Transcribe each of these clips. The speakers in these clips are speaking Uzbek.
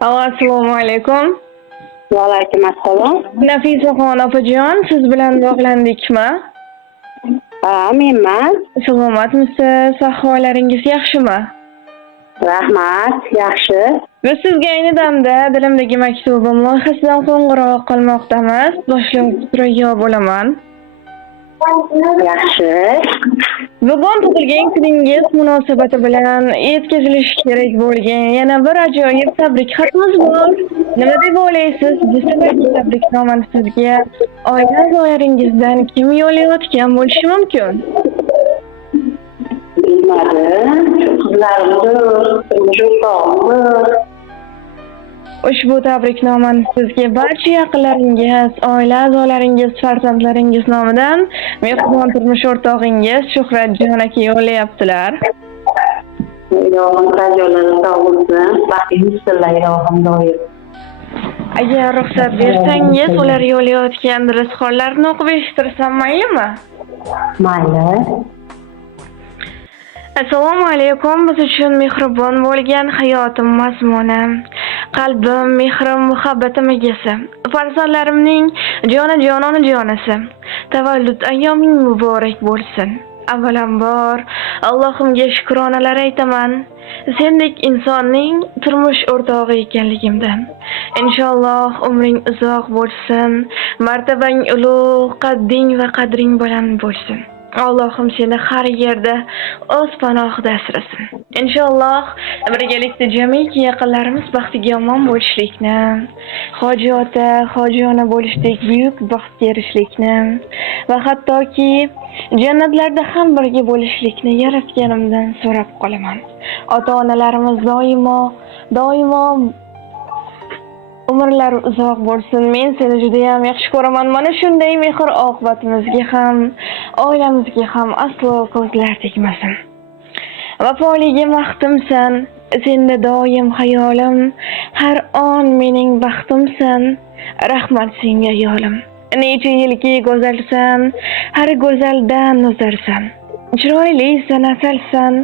Assalomu alaykum. Va alaykum assalom. Nafisaxon opajon, siz bilan bog'landikmi? Ha, menman. Salomatmisiz? Ahvollaringiz yaxshimi? Rahmat, yaxshi. Biz sizga ayni damda dilimdagi maktubim loyihasidan qo'ng'iroq qilmoqdamiz. Boshlab turgan bo'laman. Yaxshi. Bugun tug'ilgan kuningiz munosabati bilan yetkazilishi kerak bo'lgan yana bir ajoyib tabrik xatimiz bor. Nima deb o'ylaysiz? Bu safargi tabriknomani sizga oila a'zolaringizdan kim yo'llayotgan bo'lishi mumkin? Bilmadim. Qizlarimdir, turmush o'rtog'imdir. Ushbu tabriknomani sizga barcha yaqinlaringiz, oila a'zolaringiz, farzandlaringiz nomidan mehribon turmush o'rtog'ingiz Shuhratjon aka yo'llayaptilar. Ilohim tajolari sog' bo'lsin. Baxtingiz sizlar ilohim doim. Agar ruxsat bersangiz, ular yo'llayotgan rizqxonlarni o'qib eshittirsam maylimi? Mayli. Assalomu alaykum. Biz uchun mehribon bo'lgan hayotim mazmuni, qalbim, mehrim, muhabbatim egasi, farzandlarimning jonajon onajonasi. Tavallud ayyoming muborak bo'lsin. Avvalambor Allohimga shukronalar aytaman. Sendek insonning turmush o'rtog'i ekanligimdan. Inshaalloh umring uzoq bo'lsin, martabang ulug', qadding va qadring baland bo'lsin. Allohim seni har yerda o'z panohida asrasin. Inshaalloh birgalikda jamiki yaqinlarimiz baxtiga omon bo'lishlikni, hojiyota, hojiyona bo'lishdek buyuk baxtga erishishlikni va hattoki jannatlarda ham birga bo'lishlikni yaratganimdan so'rab qolaman. Ota-onalarimiz doimo umrlar uzoq bo'lsin. Men seni juda ham yaxshi ko'raman. Mana shunday mehr oqibatimizga ham, oilamizga ham aslo ko'zlar tegmasin. Vafoliga maxtimsan, senda doim hayolim, har on mening baxtimsan. Rahmat senga yo'lim. Necha yilki go'zalsan, har go'zaldan o'zarsan. Chiroylisan, asalsan,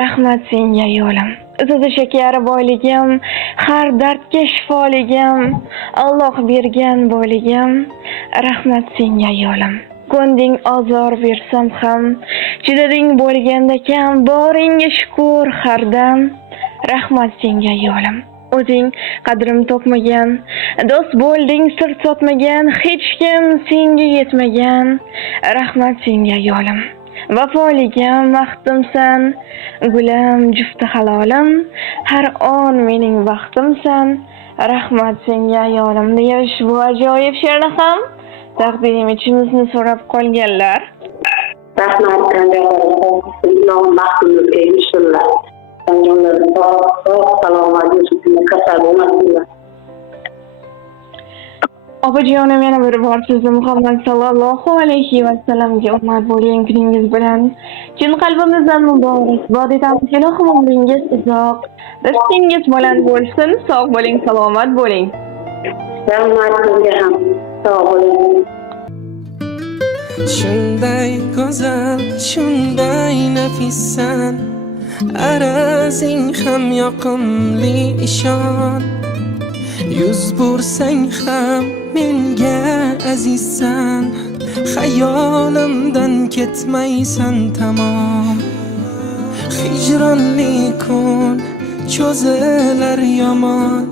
rahmat senga yo'lim. Siz shakar boyligim, har dardga shifoligim, Alloh bergan boyligim, rahmat senga yo'lim. Ko'nding ozor bersam ham, chidading bo'lganda kam, boringga shukr har dam, rahmat senga yo'lim. O'zing qadrim topmagan, do'st bo'lding sir sotmagan, hech kim senga yetmagan, rahmat senga yo'lim. Vafoligim, maxtimsan, gulam, jufti halolim, har on mening baxtimsan, rahmat senga yo'lim deya ushbu ajoyib she'rni ham taqdim etishimizni so'rab qolganlar. Rahmat Ilohim baxtingizga inshaalloh. Jonlaringiz sog', salomat bo'lsin, kasal bo'lmasinlar. Opajonim, yana bir bor sizni Muhammad sallallohu alayhi va sallamga ummat bo'lgan kuningiz bilan chin qalbimizdan muborakbod etamiz. Ilohim umringiz uzoq, rizqingiz baland bo'lsin. Sog' bo'ling, salomat bo'ling. Rahmat sizga ham. Sog' bo'ling. Shunday go'zal, shunday nafissan, arazing ham yoqimli ishon. Yuz bursang ham menga azizsan, xayolimdan ketmaysan tamom. Hijronli kun cho'zilar yomon,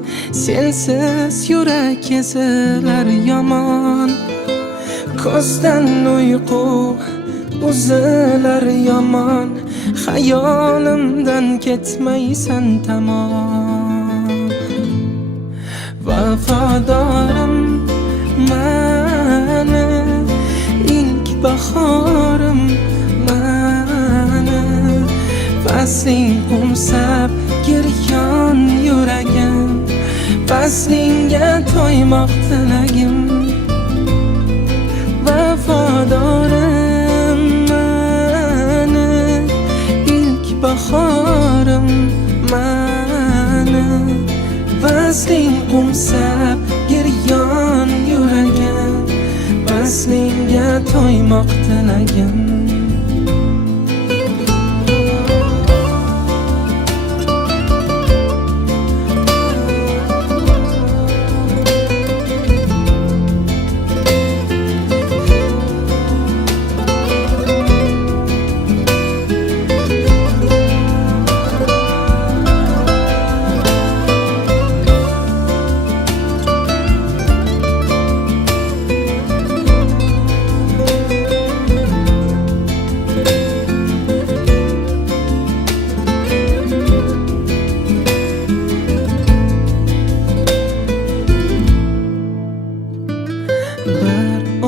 sensiz yurak ezilar yomon. Ko'zdan uyqu uzilar yomon, xayolimdan ketmaysan tamom. Vafadorim mani, ilk bahorim mani, fasling qo'msab giryon yuragim, faslingga to'ymoq tilagim. Vafadorim mani, ilk bahorim mani, fasling qo'msab giryon yuragim, faslingga to'ymoq tilagim.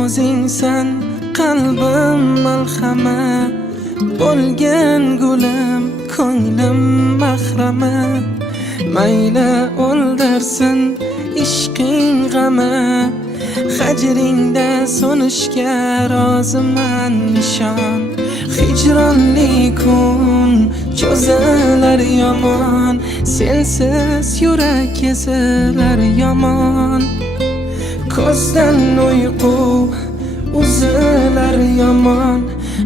o'zingsan qalbim malhama, bo'lgan gulim ko'nglim mahrama. Mayli o'ldirsin ishqing g'ama, hajringda so'nishga roziman nishon. Hijronli kun cho'zilar yomon, sensiz yurak ezilar yomon. Ko'zdan uyqu uzilar yomon,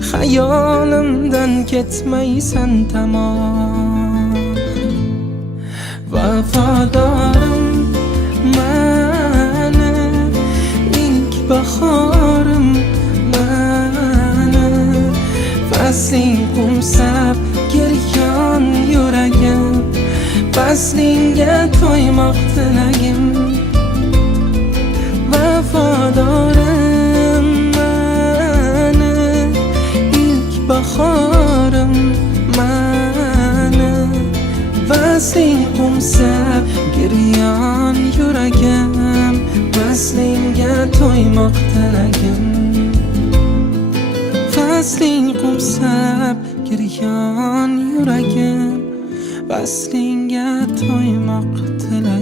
xayolimdan ketmaysan tamom. Vafodorim mani, ilk bahorim mani. Fasling qumsab giryon yuragim, faslingga to'ymoq tilagim. Vafodorim mani, ilk bahorim mani. Fasling qumsab giryon yuragim, faslingga to'ymoq tilagim. Fasling qumsab giryon yuragim, faslingga to'ymoq tilagim.